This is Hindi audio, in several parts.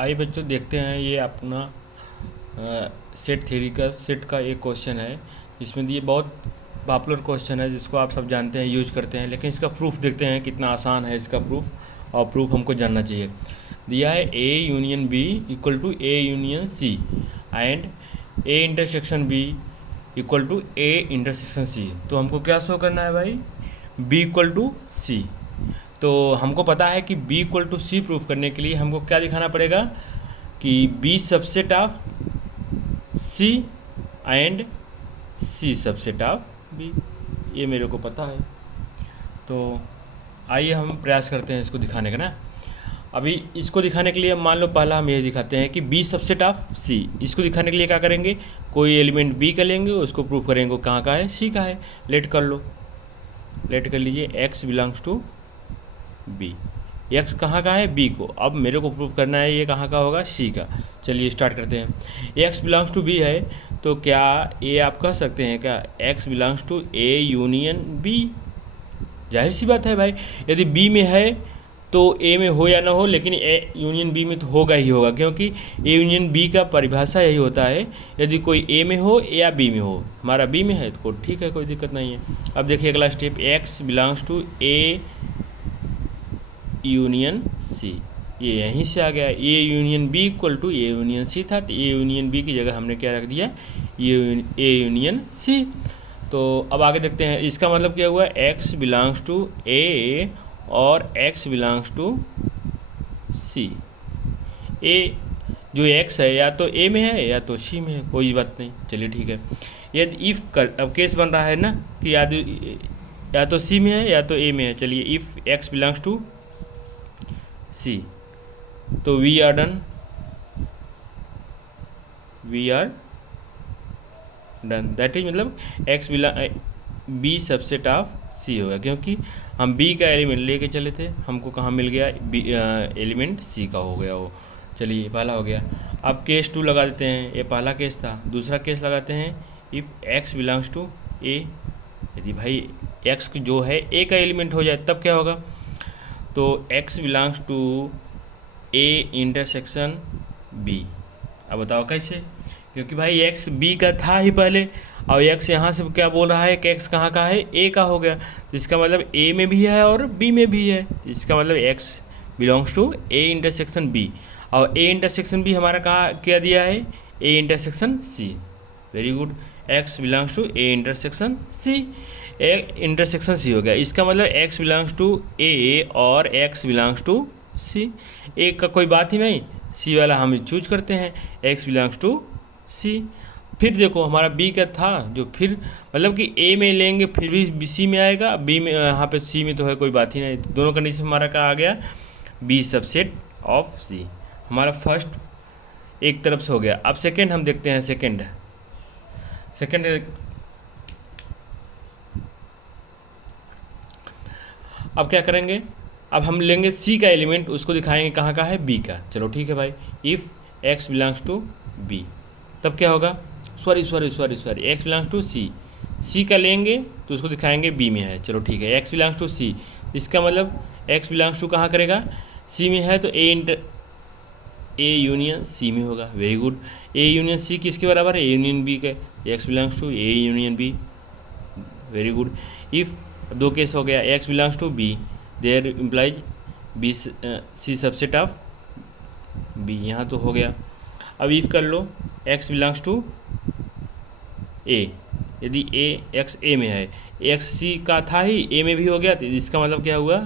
आइए बच्चों देखते हैं, ये अपना सेट थ्योरी का सेट का एक क्वेश्चन है जिसमें ये बहुत पॉपुलर क्वेश्चन है जिसको आप सब जानते हैं, यूज करते हैं। लेकिन इसका प्रूफ देखते हैं कितना आसान है इसका प्रूफ, और प्रूफ हमको जानना चाहिए। दिया है A union B equal to A union C and A intersection B equal to A intersection C. तो हमको क्या शो करना है भाई? B equal to C. तो हमको पता है कि b equal to C proof करने के लिए हमको क्या दिखाना पड़ेगा कि b subset of c and c subset of b। ये मेरे को पता है। तो आइए हम प्रयास करते हैं इसको दिखाने का ना। अभी इसको दिखाने के लिए मान लो पहला हम ये दिखाते हैं कि b सबसेट ऑफ c। इसको दिखाने के लिए क्या करेंगे? कोई एलिमेंट b का लेंगे, उसको प्रूफ करेंगे कहाँ का है, c का है। लेट कर लो, लेट कर लीजिए x belongs to B. X कहाँ का है? बी को। अब मेरे को प्रूफ करना है ये कहाँ का होगा? सी का। चलिए स्टार्ट करते हैं। एक्स बिलोंग्स टू बी है तो क्या ये आप कह सकते हैं क्या X belongs to A union B? जाहिर सी बात है भाई, यदि बी में है तो ए में हो या ना हो, लेकिन ए यूनियन बी में तो होगा ही होगा, क्योंकि ए यूनियन बी का परिभाषा यही होता है, यदि कोई ए में हो या बी में हो। हमारा बी में है तो ठीक है, कोई दिक्कत नहीं है। अब देखिए अगला step, X belongs to A union C. ये यहीं से आ गया। A union B equal to A union C था, तो ए यूनियन बी की जगह हमने क्या रख दिया? A union C. तो अब आगे देखते हैं, इसका मतलब क्या हुआ? एक्स बिलोंग्स टू ए और एक्स बिलोंग्स टू सी। ए जो एक्स है या तो ए में है या तो सी में है, कोई बात नहीं। चलिए ठीक है। यदि इफ़ कर, अब केस बन रहा है ना कि या तो सी में है या तो ए में है। चलिए if X belongs to C, तो we are done, that is मतलब X B subset of C होगा, क्योंकि हम बी का एलिमेंट लेके चले थे, हमको कहाँ मिल गया? बी एलिमेंट सी का हो गया वो। चलिए पहला हो गया। अब केस 2 लगा देते हैं, ये पहला केस था। दूसरा केस लगाते हैं, if X belongs to A. यदि भाई एक्स जो है ए का एलिमेंट हो जाए तब क्या होगा? तो x belongs to a intersection b। अब बताओ कैसे? क्योंकि भाई x b का था ही पहले, और x यहाँ से क्या बोल रहा है कि x कहाँ का है? a का हो गया। तो इसका मतलब a में भी है और b में भी है। इसका मतलब x belongs to a intersection b, और a इंटरसेक्शन b हमारा कहाँ क्या दिया है? a intersection c। Very good. x belongs to a intersection c, A intersection C हो गया। इसका मतलब x बिलोंग्स टू ए और x बिलोंग्स टू सी। ए का कोई बात ही नहीं, सी वाला हम चूज करते हैं, x बिलोंग्स टू सी। फिर देखो हमारा b का था, जो फिर मतलब कि a में लेंगे फिर भी सी में आएगा, b में यहाँ पे सी में तो है, कोई बात ही नहीं। दोनों कंडीशन हमारा क्या आ गया? b सबसेट ऑफ सी। हमारा फर्स्ट एक तरफ से हो गया। अब सेकेंड हम देखते हैं। सेकेंड अब क्या करेंगे? अब हम लेंगे सी का एलिमेंट, उसको दिखाएंगे कहाँ का है? बी का। चलो ठीक है भाई। If X belongs to B, तब क्या होगा? Sorry X belongs to C. C का लेंगे तो उसको दिखाएंगे बी में है। चलो ठीक है। एक्स बिलोंग्स टू सी, इसका मतलब एक्स बिलोंग्स टू कहाँ करेगा? सी में है तो ए यूनियन सी में होगा। Very good. A union C किसके बराबर है? ए यूनियन बी के। X belongs to A union B. Very good. If दो केस हो गया, X belongs to B, there implies B C subset of B. यहाँ तो हो गया। अब इफ कर लो एक्स बिलोंग्स टू ए, यदि एक्स ए में है, एक्स सी का था ही, ए में भी हो गया, तो इसका मतलब क्या हुआ?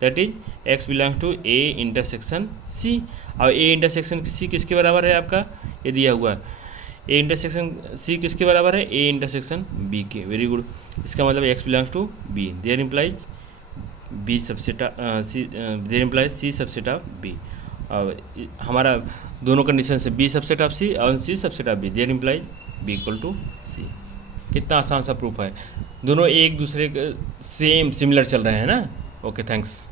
That is X belongs to A intersection C. और ए इंटरसेक्शन सी किसके बराबर है आपका? ये दिया हुआ ए इंटरसेक्शन सी किसके बराबर है? ए इंटरसेक्शन बी के। Very good. इसका मतलब X belongs to B, there implies B subset C, there implies C subset of B. और हमारा दोनों कंडीशन से बी सबसेट ऑफ सी और C subset of B, there implies B equal to C. कितना आसान सा प्रूफ है, दोनों एक दूसरे के सेम सिमिलर चल रहे हैं ना। Okay thanks.